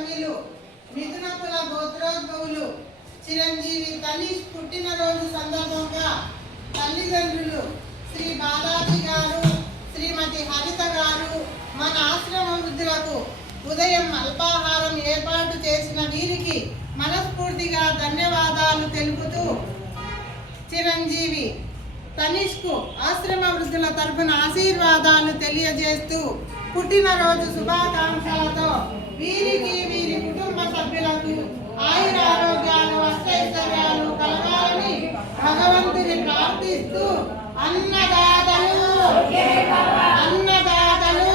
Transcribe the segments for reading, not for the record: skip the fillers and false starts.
సభ్యులు మిథున కుల గోత్రోద్భవులు చిరంజీవి తనీష్ పుట్టినరోజు సందర్భంగా తల్లిదండ్రులు శ్రీ బాలాజీ గారు, శ్రీమతి హరిత గారు మన ఆశ్రమ వృద్ధులకు ఉదయం అల్పాహారం ఏర్పాటు చేసిన వీరికి మనస్ఫూర్తిగా ధన్యవాదాలు తెలుపుతూ చిరంజీవి తనిష్కు ఆశ్రమ వృద్ధుల తరపున ఆశీర్వాదాలు తెలియజేస్తూ పుట్టినరోజు శుభాకాంక్షలతో వీరికి వీరి కుటుంబ సభ్యులకు ఆయుర ఆరోగ్యాలు అష్టైశ్వర్యాలు కలగాలని భగవంతుని ప్రార్థిస్తూ అన్నదాతలు అన్నదాతలు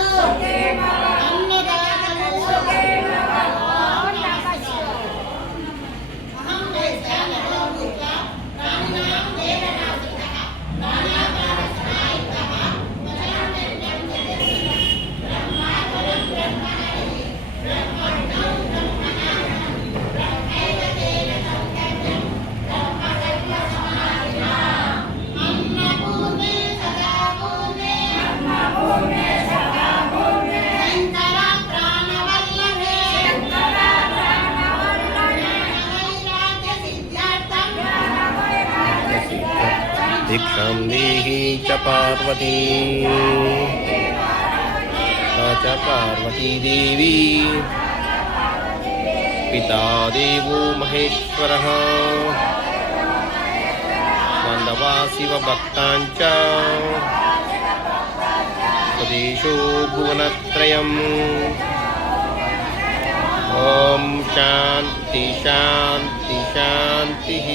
दीक्षां देहि च पार्वती च पार्वती देवी पिता देवो महेश्वरः बान्धवा शिवभक्ताञ्च स्वदेशो भुवनत्रयम् ॐ शान्ति शान्ति शान्तिः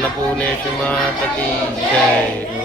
नपुनेश माता की जय।